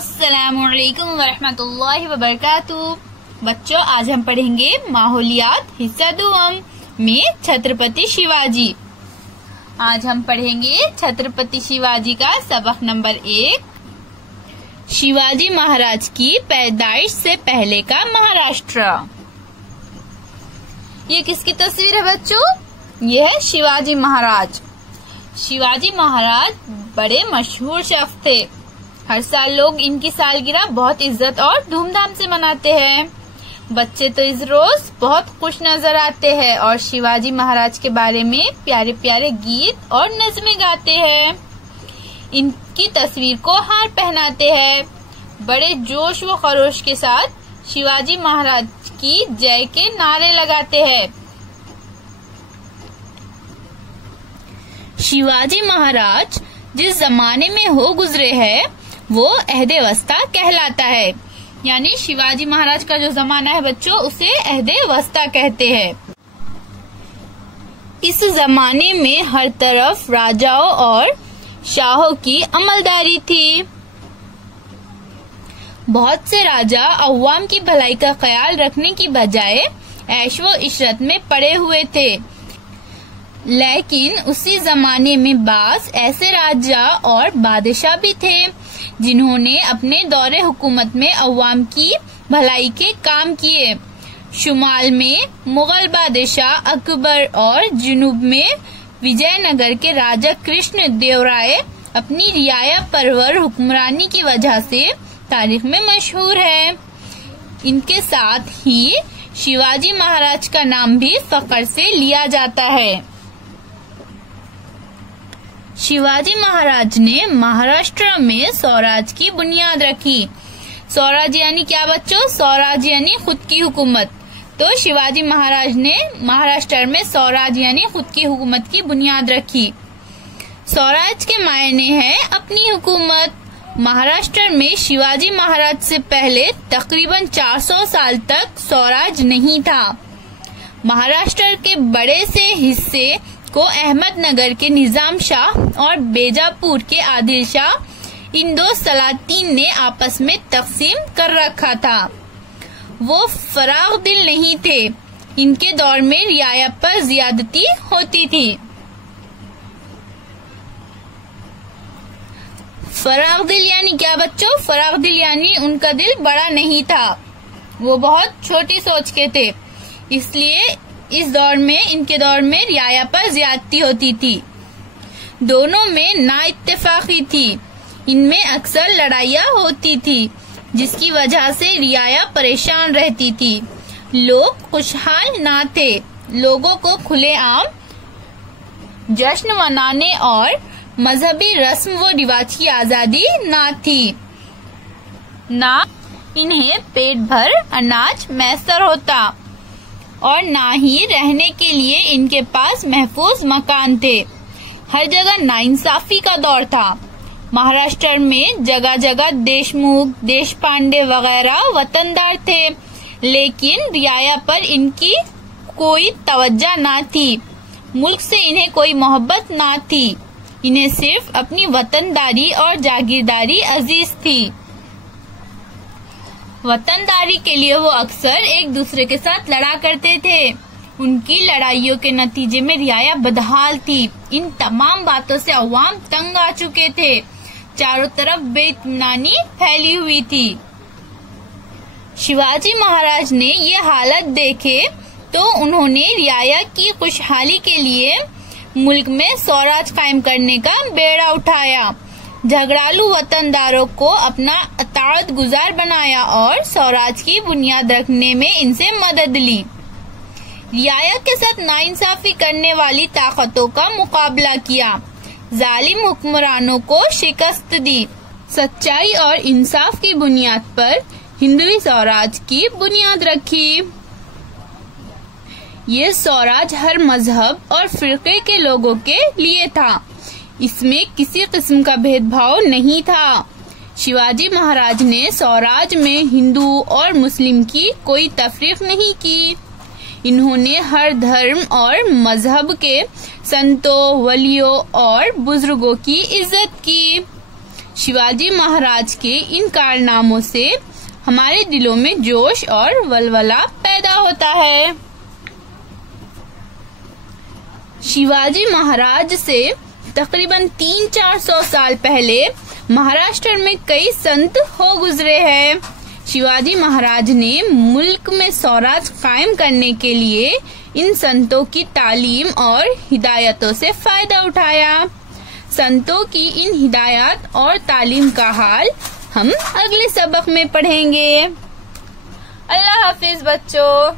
अस्सलामुअलैकुम वरहमतुल्लाहि वबरकातुहू। बच्चों, आज हम पढ़ेंगे माहौलियात हिस्सा दुआम में छत्रपति शिवाजी। आज हम पढ़ेंगे छत्रपति शिवाजी का सबक नंबर 1, शिवाजी महाराज की पैदाइश से पहले का महाराष्ट्र। ये किसकी तस्वीर है बच्चों? ये है शिवाजी महाराज। शिवाजी महाराज बड़े मशहूर शख्स थे। हर साल लोग इनकी सालगिरह बहुत इज्जत और धूमधाम से मनाते हैं। बच्चे तो इस रोज बहुत खुश नजर आते हैं और शिवाजी महाराज के बारे में प्यारे प्यारे गीत और नज़में गाते हैं। इनकी तस्वीर को हार पहनाते हैं। बड़े जोश व खरोश के साथ शिवाजी महाराज की जय के नारे लगाते हैं। शिवाजी महाराज जिस जमाने में हो गुजरे हैं वो अहदे वस्ता कहलाता है। यानी शिवाजी महाराज का जो जमाना है बच्चों, उसे अहदे वस्ता कहते हैं। इस जमाने में हर तरफ राजाओं और शाहों की अमलदारी थी। बहुत से राजा अवाम की भलाई का ख्याल रखने की बजाय ऐश व इशरत में पड़े हुए थे। लेकिन उसी जमाने में बास ऐसे राजा और बादशाह भी थे जिन्होंने अपने दौरे हुकूमत में अवाम की भलाई के काम किए। शुमाल में मुगल बादशाह अकबर और जुनूब में विजयनगर के राजा कृष्ण देवराय अपनी रियाया परवर हुक्मरानी की वजह से तारीख में मशहूर है। इनके साथ ही शिवाजी महाराज का नाम भी फख्र से लिया जाता है। शिवाजी महाराज ने महाराष्ट्र में स्वराज की बुनियाद रखी। स्वराज यानी क्या बच्चों? स्वराज यानी खुद की हुकूमत। तो शिवाजी महाराज ने महाराष्ट्र में स्वराज यानी खुद की हुकूमत की बुनियाद रखी। स्वराज के मायने हैं अपनी हुकूमत। महाराष्ट्र में शिवाजी महाराज से पहले तकरीबन 400 साल तक स्वराज नहीं था। महाराष्ट्र के बड़े से हिस्से को अहमदनगर के निजाम शाह और बेजापुर के आदिल शाह, इन दो सलातीन ने आपस में तकसीम कर रखा था। वो फराग दिल नहीं थे। इनके दौर में रियाया पर ज्यादती होती थी। फराग दिल यानी क्या बच्चों? फराग दिल यानी उनका दिल बड़ा नहीं था, वो बहुत छोटी सोच के थे। इसलिए इनके दौर में रियाया पर ज्यादती होती थी। दोनों में नाइत्तेफाकी थी। इनमें अक्सर लड़ाइयाँ होती थी जिसकी वजह से रियाया परेशान रहती थी। लोग खुशहाल ना थे। लोगों को खुलेआम जश्न मनाने और मजहबी रस्म व रिवाज की आजादी ना थी। ना इन्हें पेट भर अनाज मैसर होता और ना ही रहने के लिए इनके पास महफूज मकान थे। हर जगह नाइंसाफी का दौर था। महाराष्ट्र में जगह जगह देशमुख, देशपांडे वगैरह वतनदार थे, लेकिन रियाया पर इनकी कोई तवज्जो ना थी। मुल्क से इन्हें कोई मोहब्बत ना थी। इन्हें सिर्फ अपनी वतनदारी और जागीरदारी अजीज थी। वतनदारी के लिए वो अक्सर एक दूसरे के साथ लड़ा करते थे। उनकी लड़ाइयों के नतीजे में रियाया बदहाल थी। इन तमाम बातों से अवाम तंग आ चुके थे। चारों तरफ बेइत्मीनानी फैली हुई थी। शिवाजी महाराज ने ये हालत देखे तो उन्होंने रियाया की खुशहाली के लिए मुल्क में स्वराज कायम करने का बेड़ा उठाया। झगड़ालू वतनदारों को अपना अताअत गुजार बनाया और स्वराज की बुनियाद रखने में इनसे मदद ली। रियाया के साथ नाइंसाफी करने वाली ताकतों का मुकाबला किया। जालिम हुक्मरानों को शिकस्त दी। सच्चाई और इंसाफ की बुनियाद पर हिंदवी स्वराज की बुनियाद रखी। ये स्वराज हर मजहब और फिरके के लोगों के लिए था। इसमें किसी किस्म का भेदभाव नहीं था। शिवाजी महाराज ने स्वराज में हिंदू और मुस्लिम की कोई तफरीक नहीं की। इन्होंने हर धर्म और मजहब के संतों, वलियों और बुजुर्गों की इज्जत की। शिवाजी महाराज के इन कारनामों से हमारे दिलों में जोश और वलवला पैदा होता है। शिवाजी महाराज से तकरीबन 300-400 साल पहले महाराष्ट्र में कई संत हो गुजरे हैं। शिवाजी महाराज ने मुल्क में स्वराज कायम करने के लिए इन संतों की तालीम और हिदायतों से फायदा उठाया। संतों की इन हिदायत और तालीम का हाल हम अगले सबक में पढ़ेंगे। अल्लाह हाफिज बच्चों।